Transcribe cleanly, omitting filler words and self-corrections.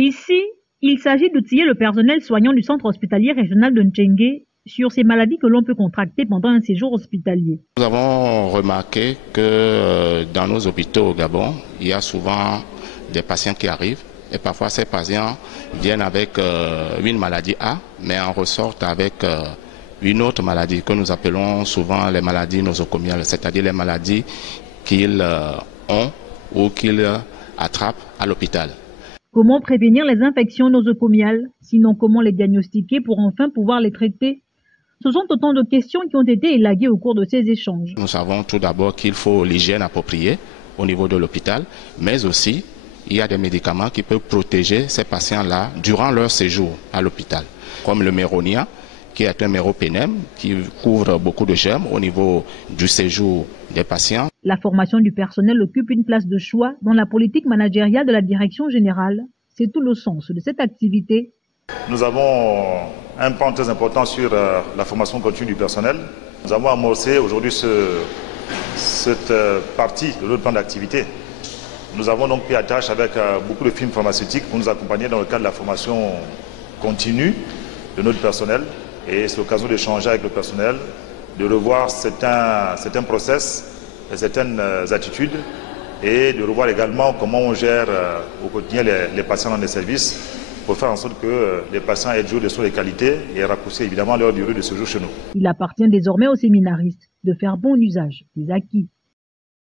Ici, il s'agit d'outiller le personnel soignant du centre hospitalier régional de Ntchengue sur ces maladies que l'on peut contracter pendant un séjour hospitalier. Nous avons remarqué que dans nos hôpitaux au Gabon, il y a souvent des patients qui arrivent et parfois ces patients viennent avec une maladie A, mais en ressortent avec une autre maladie que nous appelons souvent les maladies nosocomiales, c'est-à-dire les maladies qu'ils ont ou qu'ils attrapent à l'hôpital. Comment prévenir les infections nosocomiales? Sinon, comment les diagnostiquer pour enfin pouvoir les traiter? Ce sont autant de questions qui ont été élaguées au cours de ces échanges. Nous savons tout d'abord qu'il faut l'hygiène appropriée au niveau de l'hôpital, mais aussi il y a des médicaments qui peuvent protéger ces patients-là durant leur séjour à l'hôpital, comme le méronia, qui est un méropénème qui couvre beaucoup de germes au niveau du séjour des patients. La formation du personnel occupe une place de choix dans la politique managériale de la direction générale. C'est tout le sens de cette activité. Nous avons un pan très important sur la formation continue du personnel. Nous avons amorcé aujourd'hui cette partie de notre plan d'activité. Nous avons donc pris à tâche avec beaucoup de firmes pharmaceutiques pour nous accompagner dans le cadre de la formation continue de notre personnel. Et c'est l'occasion d'échanger avec le personnel, de revoir certains process, certaines attitudes et de revoir également comment on gère au quotidien les patients dans les services pour faire en sorte que les patients aient toujours des soins de qualité et raccourcir évidemment leur durée de séjour chez nous. Il appartient désormais aux séminaristes de faire bon usage des acquis.